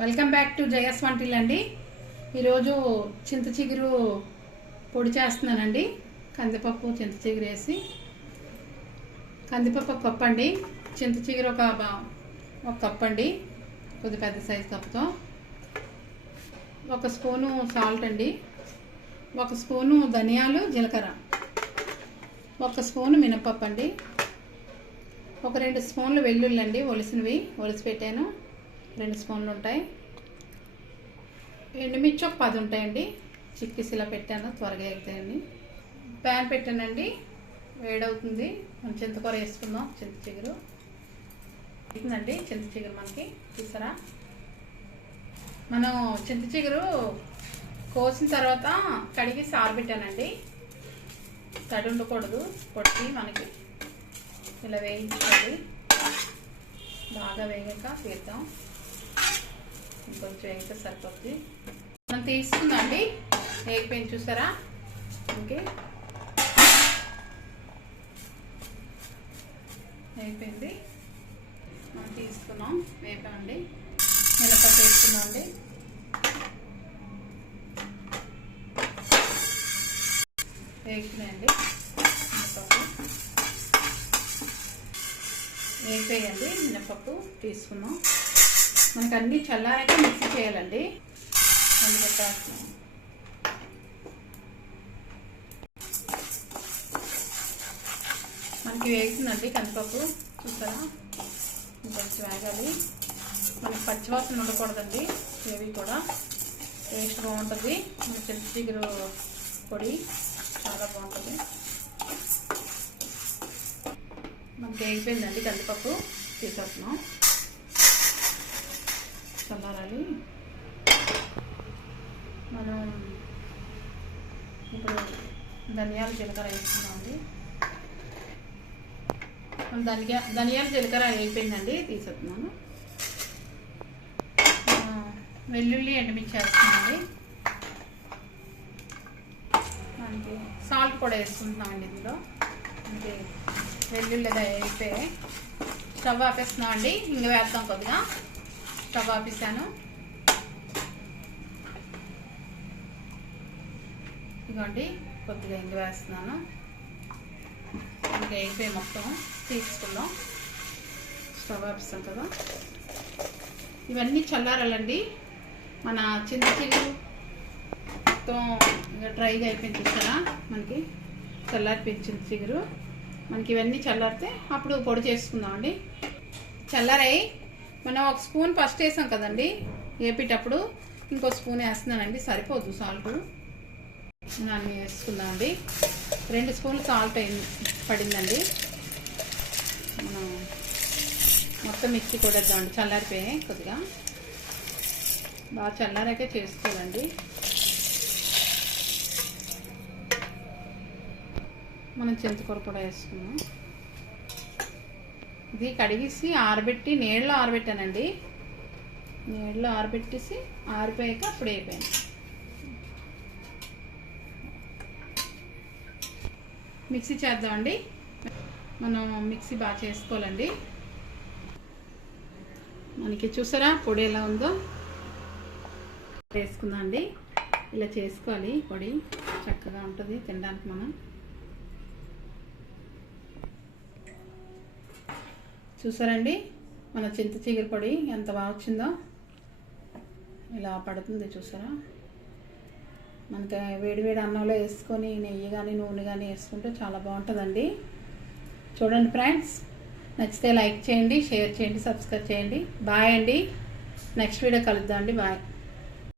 Welcome back to జయ స్వంటిల్ అండి. ఈరోజు చింత చిగురు పొడి చేస్తున్నానండి. కందిపప్పు చింత చిగురు వేసి కందిపప్పు ఒక కప్పు అండి, చింత చిగురు ఒక కప్పు అండి, కొద్ది పెద్ద సైజు కప్పుతో. ఒక స్పూను సాల్ట్ అండి, ఒక స్పూను ధనియాలు జీలకర్ర, ఒక స్పూను మినపప్పు అండి, ఒక 2 స్పూన్లు వెల్లుల్లి అండి, ఒలిసి పెట్టాను, 2 స్పూన్లు ఉంటాయి. ఎండుమిర్చి ఒక 10 ఉంటాయండి, చిక్కిసిలా పెట్టాను, త్వరగా ఎగుతాయండి. ప్యాన్ పెట్టానండి, వేడవుతుంది. మనం చింతకూర వేసుకుందాం. చింత చిగురు అవుతుందండి. చింత చిగురు మనకి చూసారా, మనం చింత చిగురు కోసిన తర్వాత కడిగి సారబెట్టానండి. తడి ఉండకూడదు, కొట్టి మనకి ఇలా వేయించుకోవాలి. బాగా వేగాక తీద్దాం, ఇంకొంచెం వేగితే సరిపోతుంది. మనం తీసుకుందండి, వేగిపోయింది చూసారా. ఓకే, అయిపోయింది. మనం తీసుకున్నాం, వేపామండి. మినపప్పు వేసుకున్నాం అండి. వేగిపోయాయండి మినపప్పు, వేగిపోయండి మినపప్పు తీసుకున్నాం. మనకు అన్నీ చల్లారాక మిక్సీ చేయాలండి. అందుకోసం మనకి వేగుతుందండి కందిపప్పు చూసారా. ఇంకొంచెం వేగాలి, మనకి పచ్చివాసన ఉండకూడదండి. ఏవి కూడా టేస్ట్ బాగుంటుంది. మన చింత చిగురు పొడి చాలా బాగుంటుంది. మనకి వేగిపోయిందండి కందిపప్పు, తీసేస్తున్నాం. చల్లారాలి. మనం ఇప్పుడు ధనియాలు జీలకర్ర వేస్తున్నామండి. ధనియాలు జీలకర్ర వేగిపోయిందండి, తీసేస్తున్నాను. వెల్లుల్లి ఎండుమిర్చి వేస్తున్నామండి. మనకి సాల్ట్ కూడా వేసుకుంటున్నామండి ఇందులో. మనకి వెల్లుల్లి వేగిపోయి స్టవ్ ఆపేస్తున్నామండి. ఇంక వేద్దాం, కొద్దిగా స్టవ్ ఆపేసాను. ఇదిగోండి, కొద్దిగా ఇంక వేస్తున్నాను. ఇంకా అయిపోయి మొత్తం తీసుకుందాం. స్టవ్ ఆపిస్తాం కదా. ఇవన్నీ చల్లారాలండి. మన చింత చిగురు మొత్తం ఇంకా డ్రైగా అయిపోయింది చూసారా. మనకి చల్లారిపోయింది చింత చిగురు. మనకి ఇవన్నీ చల్లారితే అప్పుడు పొడి చేసుకుందామండి. చల్లారాయి. మనం ఒక స్పూన్ ఫస్ట్ వేసాం కదండి వేపేటప్పుడు, ఇంకో స్పూన్ వేస్తున్నానండి. సరిపోదు సాల్ట్, అన్నీ వేసుకుందామండి. 2 స్పూన్లు సాల్ట్ పడిందండి. మనం మొత్తం మిక్సీ కూడా వేద్దామండి. చల్లారిపోయాయి, కొద్దిగా బాగా చల్లారాకే చేసుకోవాలండి. మనం చింతకూర కూడా వేసుకున్నాం. ఇది కడిగేసి ఆరబెట్టి నీళ్ళలో ఆరబెట్టానండి. నీళ్ళలో ఆరబెట్టేసి ఆరిపోయాక అప్పుడు అయిపోయాను. మిక్సీ చేద్దామండి. మనం మిక్సీ బాగా చేసుకోవాలండి. మనకి చూసారా పొడి ఎలా ఉందో. వేసుకుందాం అండి. ఇలా చేసుకోవాలి, పొడి చక్కగా ఉంటుంది తినడానికి. మనం చూసారండి మన చింత చిగురు పొడి ఎంత బాగా వచ్చిందో. ఇలా పడుతుంది చూసారా. మనకి వేడివేడి అన్నంలో వేసుకొని నెయ్యి కానీ నూనె కానీ వేసుకుంటే చాలా బాగుంటుందండి. చూడండి ఫ్రెండ్స్, నచ్చితే లైక్ చేయండి, షేర్ చేయండి, సబ్స్క్రైబ్ చేయండి. బాయ్ అండి. నెక్స్ట్ వీడియో కలుద్దాం అండి. బాయ్.